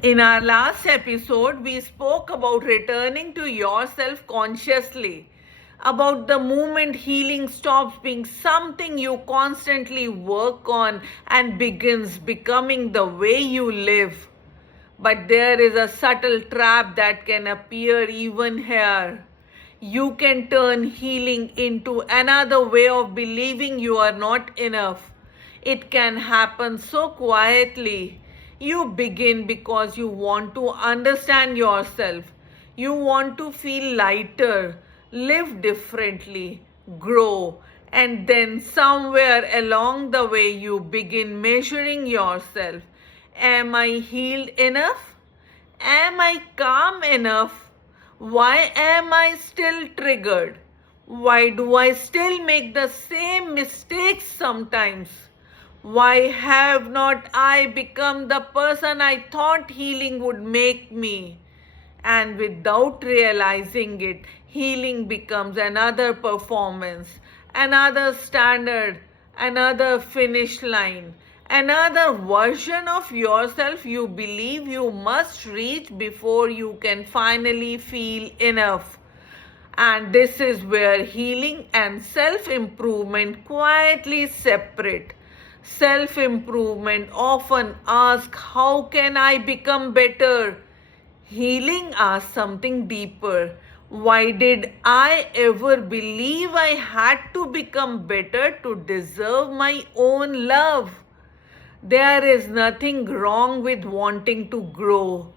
In our last episode, we spoke about returning to yourself consciously, about the moment healing stops being something you constantly work on and begins becoming the way you live. But there is a subtle trap that can appear even here. You can turn healing into another way of believing you are not enough. It can happen so quietly. You begin because you want to understand yourself. You want to feel lighter, live differently, grow, and then somewhere along the way you begin measuring yourself. Am I healed enough? Am I calm enough? Why am I still triggered? Why do I still make the same mistakes sometimes? Why have not I become the person I thought healing would make me? And without realizing it, healing becomes another performance, another standard, another finish line, another version of yourself you believe you must reach before you can finally feel enough. And this is where healing and self improvement quietly separate. Self improvement often asks, how can I become better? Healing asks something deeper. Why did I ever believe I had to become better to deserve my own love? There is nothing wrong with wanting to grow.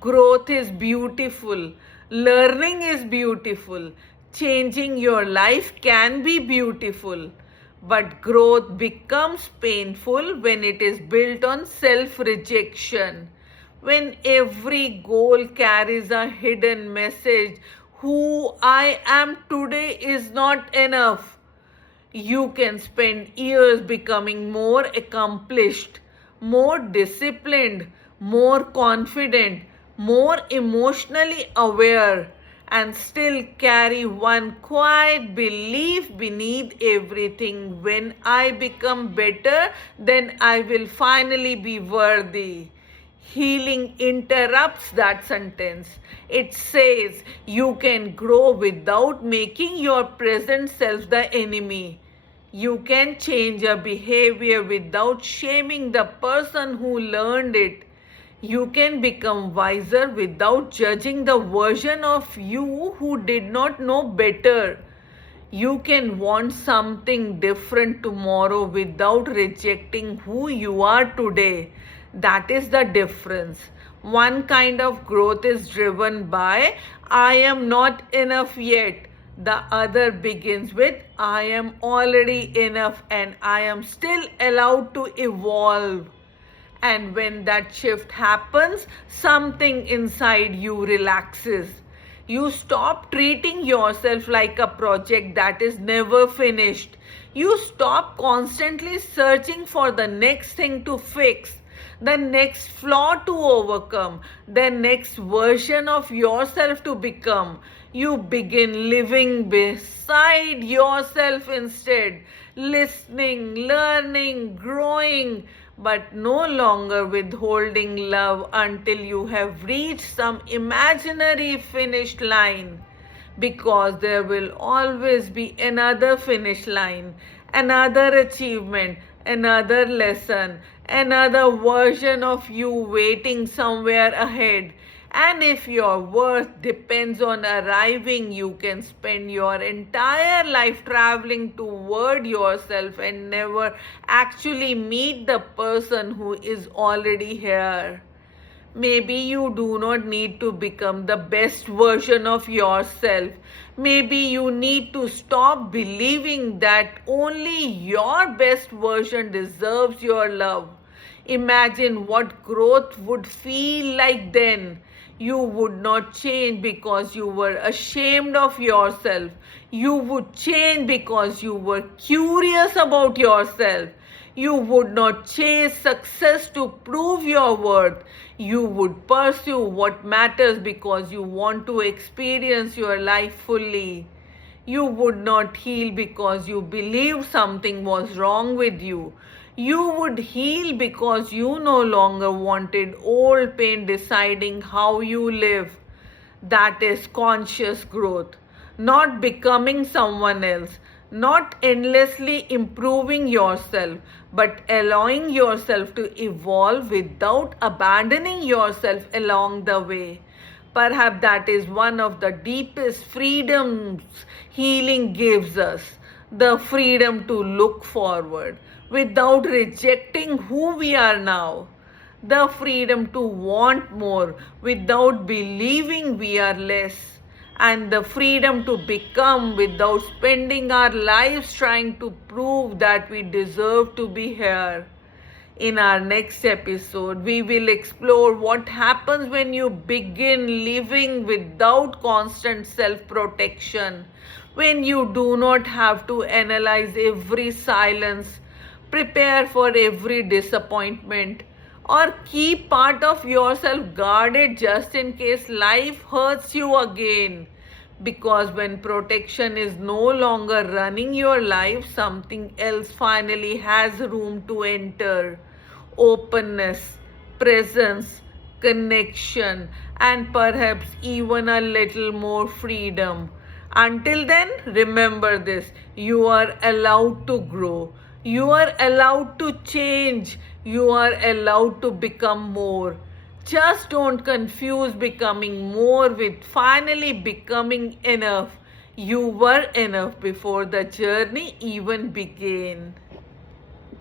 Growth is beautiful. Learning is beautiful. Changing your life can be beautiful. But growth becomes painful when it is built on self rejection. When every goal carries a hidden message, who I am today is not enough. You can spend years becoming more accomplished, more disciplined, more confident, more emotionally aware, and still carry one quiet belief beneath everything: when I become better, then I will finally be worthy. Healing interrupts that sentence. It says you can grow without making your present self the enemy. You can change a behavior without shaming the person who learned it. You can become wiser without judging the version of you who did not know better. You can want something different tomorrow without rejecting who you are today. That is the difference. One kind of growth is driven by I am not enough yet. The other begins with I am already enough and I am still allowed to evolve. And when that shift happens, something inside you relaxes. You stop treating yourself like a project that is never finished. You stop constantly searching for the next thing to fix, the next flaw to overcome, the next version of yourself to become. You begin living beside yourself instead, listening, learning, growing, but no longer withholding love until you have reached some imaginary finish line, because there will always be another finish line, another achievement, another lesson, another version of you waiting somewhere ahead. And if your worth depends on arriving, you can spend your entire life traveling toward yourself and never actually meet the person who is already here. Maybe you do not need to become the best version of yourself. Maybe you need to stop believing that only your best version deserves your love. Imagine what growth would feel like then. You would not change because you were ashamed of yourself. You would change because you were curious about yourself. You would not chase success to prove your worth. You would pursue what matters because you want to experience your life fully. You would not heal because you believed something was wrong with you. You would heal because you no longer wanted old pain deciding how you live. That is conscious growth, not becoming someone else, not endlessly improving yourself, but allowing yourself to evolve without abandoning yourself along the way. Perhaps that is one of the deepest freedoms healing gives us, the freedom to look forward without rejecting who we are now, the freedom to want more without believing we are less, and the freedom to become without spending our lives trying to prove that we deserve to be here. In our next episode, we will explore what happens when you begin living without constant self protection, when you do not have to analyze every silence, prepare for every disappointment, or keep part of yourself guarded just in case life hurts you again. Because when protection is no longer running your life, something else finally has room to enter: openness, presence, connection, and perhaps even a little more freedom. Until then, remember this: you are allowed to grow, you are allowed to change, you are allowed to become more. Just don't confuse becoming more with finally becoming enough. You were enough before the journey even began.